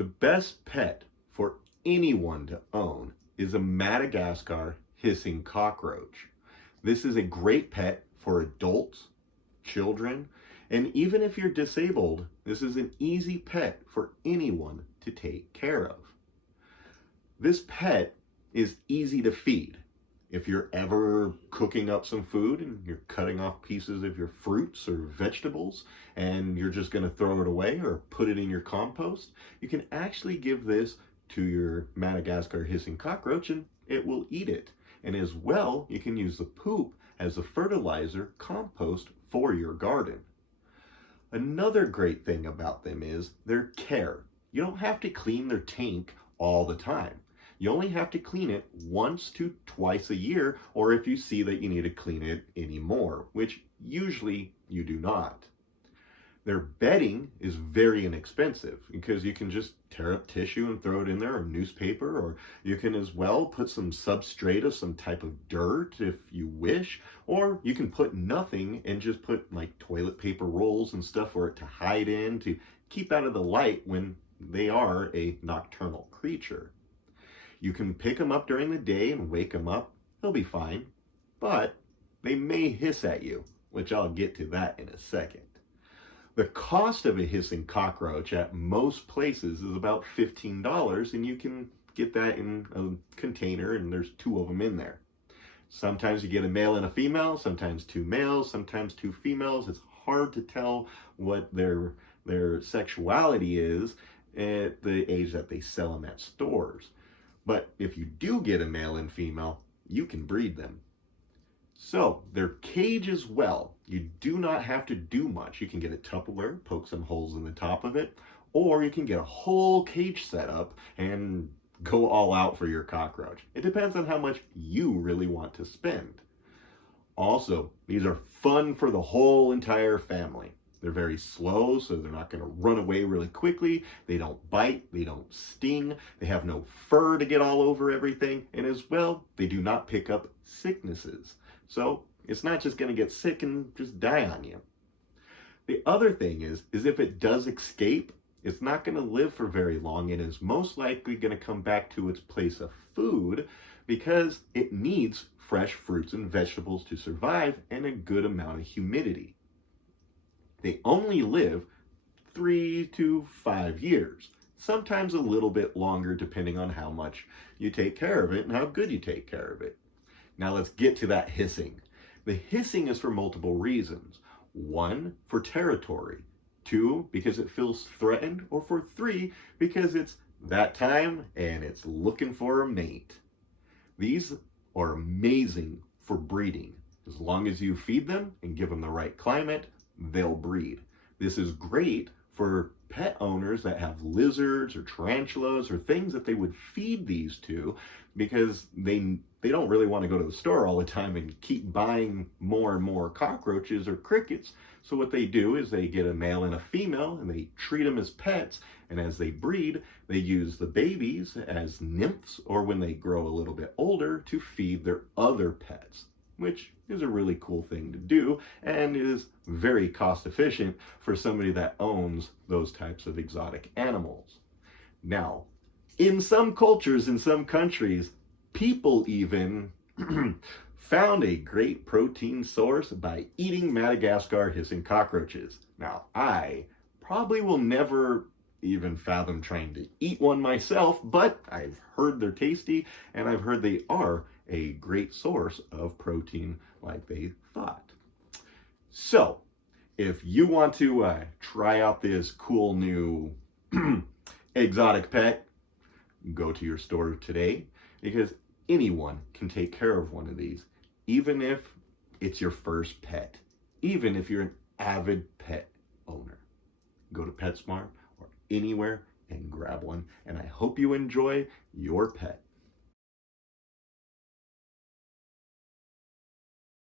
The best pet for anyone to own is a Madagascar hissing cockroach. This is a great pet for adults, children, and even if you're disabled, this is an easy pet for anyone to take care of. This pet is easy to feed. If you're ever cooking up some food and you're cutting off pieces of your fruits or vegetables and you're just going to throw it away or put it in your compost, you can actually give this to your Madagascar hissing cockroach and it will eat it. And as well, you can use the poop as a fertilizer compost for your garden. Another great thing about them is their care. You don't have to clean their tank all the time. You only have to clean it once to twice a year, or if you see that you need to clean it anymore, which usually you do not. Their bedding is very inexpensive because you can just tear up tissue and throw it in there, or newspaper, or you can as well put some substrate of some type of dirt if you wish, or you can put nothing and just put like toilet paper rolls and stuff for it to hide in to keep out of the light when they are a nocturnal creature. You can pick them up during the day and wake them up. They'll be fine, but they may hiss at you, which I'll get to that in a second. The cost of a hissing cockroach at most places is about $15, and you can get that in a container, and there's 2 of them in there. Sometimes you get a male and a female, sometimes 2 males, sometimes 2 females. It's hard to tell what their sexuality is at the age that they sell them at stores. But if you do get a male and female, you can breed them. So their cage as well, you do not have to do much. You can get a Tupperware, poke some holes in the top of it, or you can get a whole cage set up and go all out for your cockroach. It depends on how much you really want to spend. Also, these are fun for the whole entire family. They're very slow, so they're not going to run away really quickly. They don't bite, they don't sting, they have no fur to get all over everything, and as well, they do not pick up sicknesses. So it's not just going to get sick and just die on you. The other thing is if it does escape, it's not going to live for very long and is most likely going to come back to its place of food because it needs fresh fruits and vegetables to survive and a good amount of humidity. They only live 3 to 5 years, sometimes a little bit longer depending on how much you take care of it and how good you take care of it. Now let's get to that hissing. The hissing is for multiple reasons. 1, for territory. 2, because it feels threatened. Or for 3, because it's that time and it's looking for a mate. These are amazing for breeding. As long as you feed them and give them the right climate, they'll breed. This is great for pet owners that have lizards or tarantulas or things that they would feed these to because they don't really want to go to the store all the time and keep buying more and more cockroaches or crickets. So what they do is they get a male and a female and they treat them as pets, and as they breed, they use the babies as nymphs or when they grow a little bit older to feed their other pets, which is a really cool thing to do and is very cost efficient for somebody that owns those types of exotic animals. Now, in some cultures, in some countries, people even found a great protein source by eating Madagascar hissing cockroaches. Now, I probably will never even fathom trying to eat one myself, but I've heard they're tasty and I've heard they are a great source of protein like they thought. So, if you want to try out this cool new exotic pet, go to your store today because anyone can take care of one of these, even if it's your first pet, even if you're an avid pet owner. Go to PetSmart or anywhere and grab one, and I hope you enjoy your pet.